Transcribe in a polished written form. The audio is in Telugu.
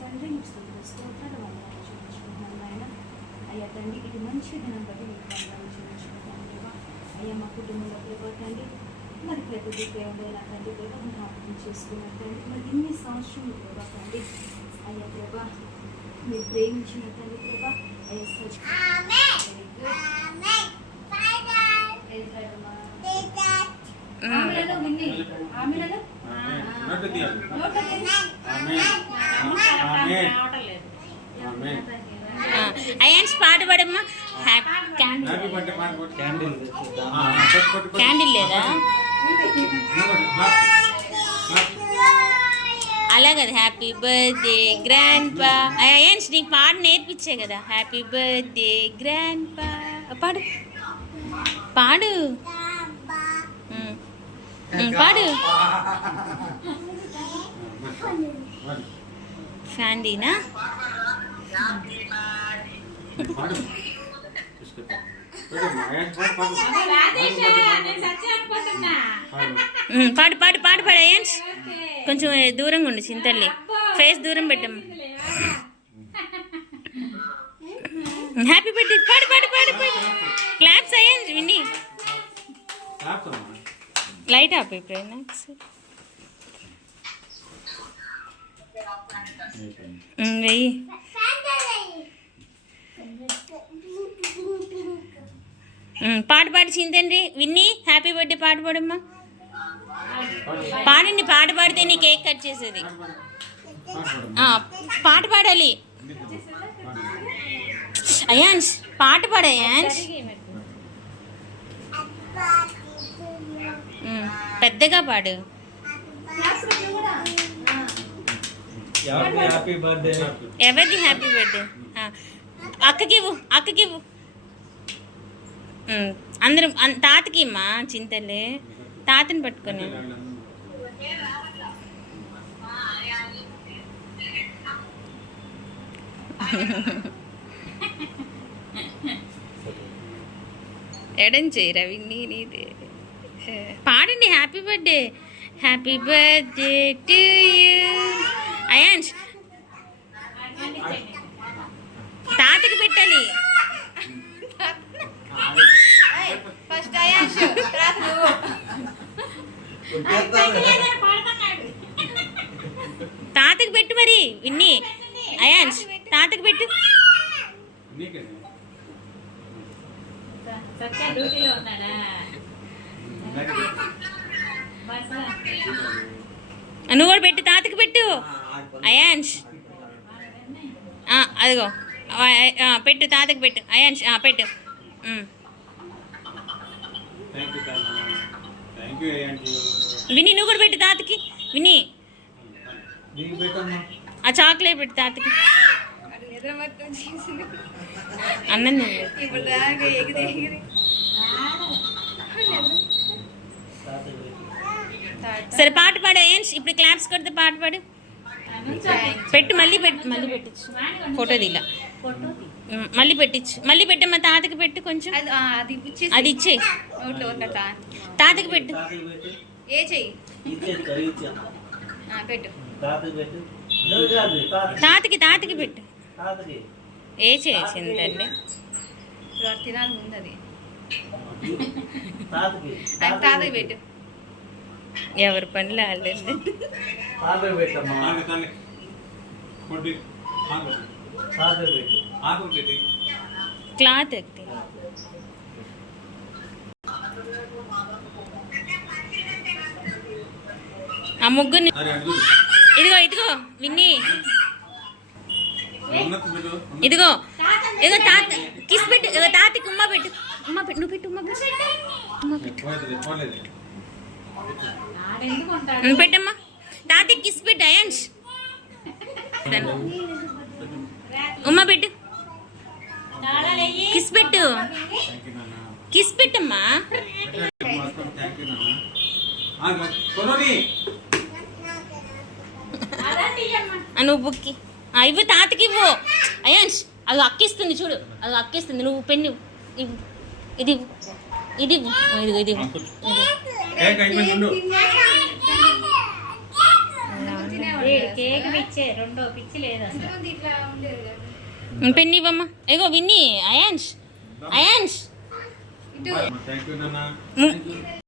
తండ్రి మీకు స్తోత్రాలు వందనాలు చెల్లించుకుంటున్నాను నాయన. అయ్యా తండ్రి ఇది మంచి దినం బట్టి మీకు వందనాలు చెల్లించుకుంటున్నాను దేవా. అయ్యా మా కుటుంబంలో ప్రభా తండ్రి మరి ప్రతి దేవుడైనా తండ్రి ప్రభా జ్ఞాపకం చేసుకున్నారు తండ్రి. మరి ఇన్ని సంవత్సరాలు ప్రభా తండ్రి అయ్యా ప్రభా మీరు ప్రేమించిన తండ్రి ప్రభా అయ్యా సచ్ అయాన్స్ పాట పాడమ్మా. క్యాండిల్ లేదా అలా కదా. హ్యాపీ బర్త్డే గ్రాండ్ పా. అయాన్స్ నీకు పాట నేర్పించే కదా. హ్యాపీ బర్త్డే గ్రాండ్ పా. పాడు పాడు పాడు. ఫ్యాండీనా పాడు పాడు పాడు పాడు. అయాన్స్ కొంచెం దూరంగా ఉండు చింతల్లి. ఫేస్ దూరం పెట్టమ్మా. హ్యాపీ బర్త్డే పాడు పాడు పాడు పాడు. క్లాప్స్ అయాన్స్ విని. లైట్ ఆపు ఇప్పుడు. వెయ్యి. పాట పాడి చింతండి విన్ని. హ్యాపీ బర్త్డే పాట పాడమ్మా. పాడండి. పాట పాడితే నీ కేక్ కట్ చేసేది. పాట పాడాలి అయాన్స్. పాట పాడు అయాన్స్. పెద్దగా పాడు. ఎవరిది హ్యాపీ బర్త్డే? అక్కకి ఇవ్వు అక్కకి ఇవ్వు. అందరం తాతకి ఇమ్మా. చింతలే తాతని పట్టుకొని. ఎడం చేయరా విన్నీ నీదే. పాడండి happy birthday. Happy birthday to you. Ions తాతకి పెట్టాలి. ఫస్ట్ అయాన్స్ తర్వాత నువ్వు. తాతకి పెట్టు మరి విన్ని. అయాన్స్ తాతకి పెట్టు. నువ్వు కూడా పెట్టు. తాతకి పెట్టు అయాన్స్. అదిగో పెట్టు. తాతకి పెట్టు అయాన్స్. పెట్టు. విని నువ్వు కూడా పెట్టు తాతకి. విని ఆ చాక్లెట్ పెట్టు తాతకి. అన్నం సరే పాట పాడు అయాన్స్. ఇప్పుడు క్లాప్స్ కొడితే పాట పాడు. పెట్టు మళ్ళీ పెట్టు. మళ్ళీ పెట్టచ్చు ఫోటో దిలా. మళ్ళీ పెట్టించు. మళ్ళీ పెట్టమ్మా. తాతకి పెట్టు కొంచెం. అది ఇచ్చే తాతకి పెట్టు. ఏ చెయ్యి పెట్టు. తాతకి తాతకి పెట్టు. ఏ చేసిందండి తినాలి ముందు అది. తాతకి పెట్టు. ఎవరి పనులు వాళ్ళండి. క్లాత్ ఎత్తి. ఆ ముగ్గురిని ఇదిగో ఇదిగో విన్ని. ఇదిగో ఇదిగో తాత కిస్ పెట్టు. తాతకి ఉమ్మ పెట్టు. ఉమ్మ పెట్టు. నువ్వు పెట్టు. ఉమ్మ పెట్టు. ఉమ్మ పెట్టు. పెట్టమ్మా. తాతకి కిస్ పెట్టు అయాన్స్. ఉమ్మ పెట్టు. కిస్ పెట్టు. కిస్ పెట్టమ్మా. నువ్వు బుక్కి ఇవ్వు. తాతకి ఇవ్వు అయాన్స్. అది అక్కిస్తుంది చూడు. అది అక్కిస్తుంది. నువ్వు పెన్ను ఇవ్వు. ఇది ఇది ఇది ఇది కేక్ పిచ్చే రెండో పిచ్చి లేదు అసలు. ఇంతకుముందు ఇట్లా ఉండేది కదా. పెన్ని ఇవ్వమ్మా. ఇగో విన్నీ అయాన్ష్ థ్యాంక్ యూ నాన్న.